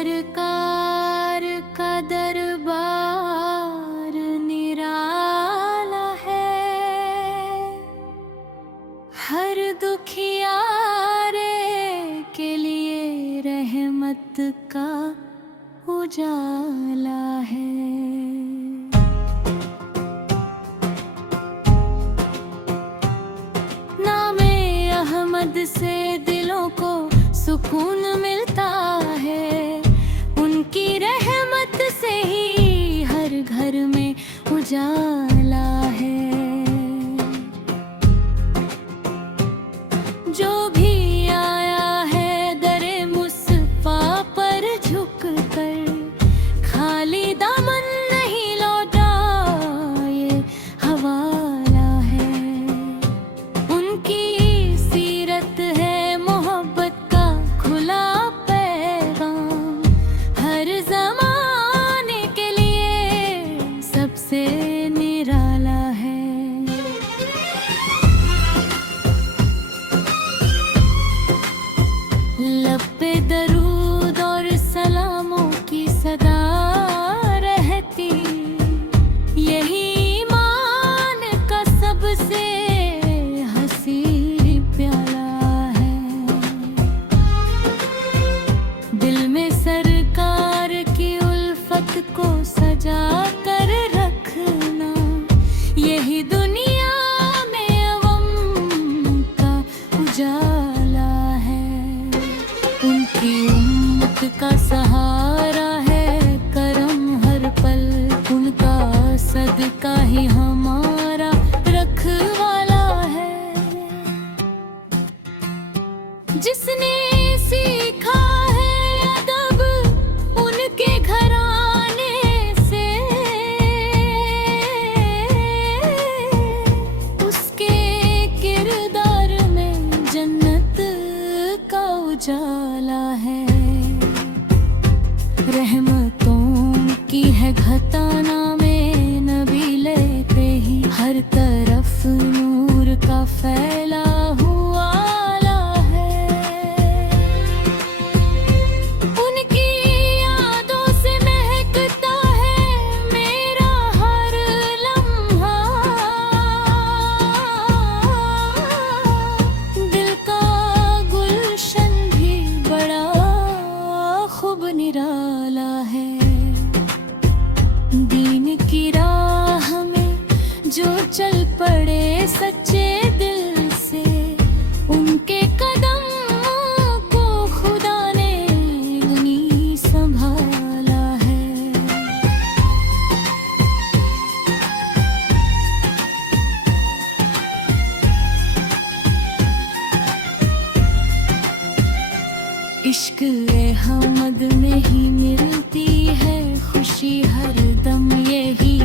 सरकार का दरबार निराला है। हर दुखियारे के लिए रहमत का उजाला है। नामे अहमद से दिलों को सुकून मिलता है। उनकी रहमत से ही हर घर में उजाला है। जो भी आया है दरे मुस्तफा पर झुक कर, खाली दामन नहीं लौटा ये हवाला है। उनकी सीरत है मोहब्बत का खुला पैगाम, हर ज़माने के लिए सबसे निराला है। लब पे दरूद और सलामों की सदा रहती, यही ईमान का सबसे हसीन प्याला है। दिल में सरकार की उल्फत को सजा कर रखना, यही दुनिया में अवम का उजाला है। उनकी उम्मत का सहारा है करम हर पल, उनका सदका ही हमारा रखवाला है। जिसने सीखा है अदब उनके घराने से, उसके किरदार में जन्नत का उजाला है। रहमतों की है घटाना में नबी लेते ही, हर तरफ नूर का फैला हुआ आला है। उनकी यादों से महकता है मेरा हर लम्हा, दिल का गुलशन भी बड़ा खूब निराला है। दीन की राह में जो चल पड़े सच्चे दिल से, उनके कदम को खुदा ने यूं संभाला है। इश्क अहमद में ही मिलती है खुशी हर दम, यही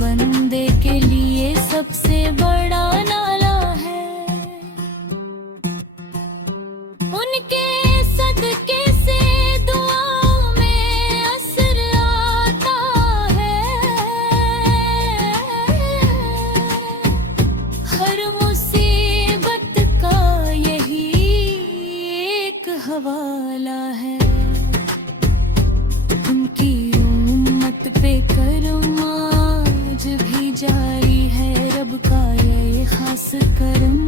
बंदे के लिए सबसे बड़ा नाला है। उनके सदके से दुआओं में असर आता है। हर मुसीबत का यही एक हवाला है। उनकी उम्मत पे करम आज भी जारी है, रब का ये खास करम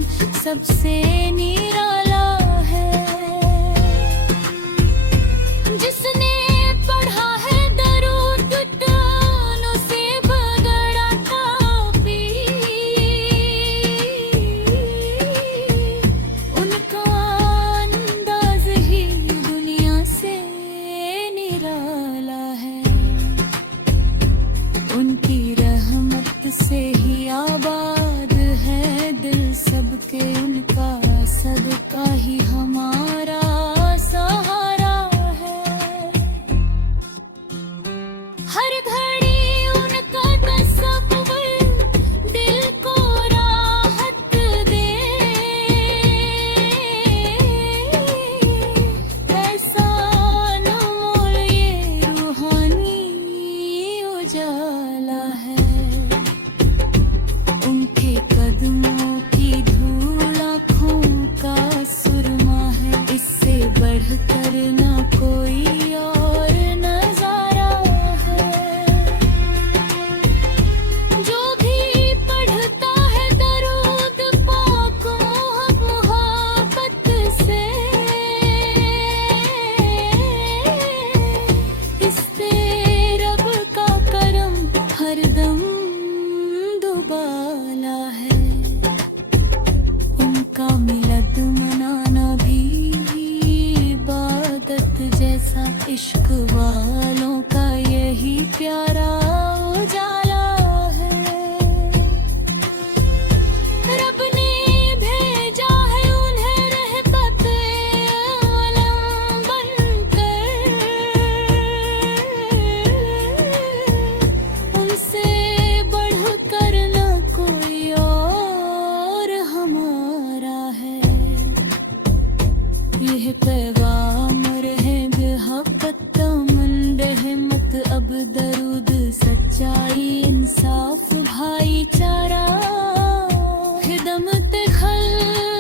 सबसे निराला है। जिसने पढ़ा है दरूद टोनों से बगड़ा काफी, उनका अंदाज ही दुनिया से निराला है। उनकी रहमत से ही आबाद है दिल सबके, उनका सदका खल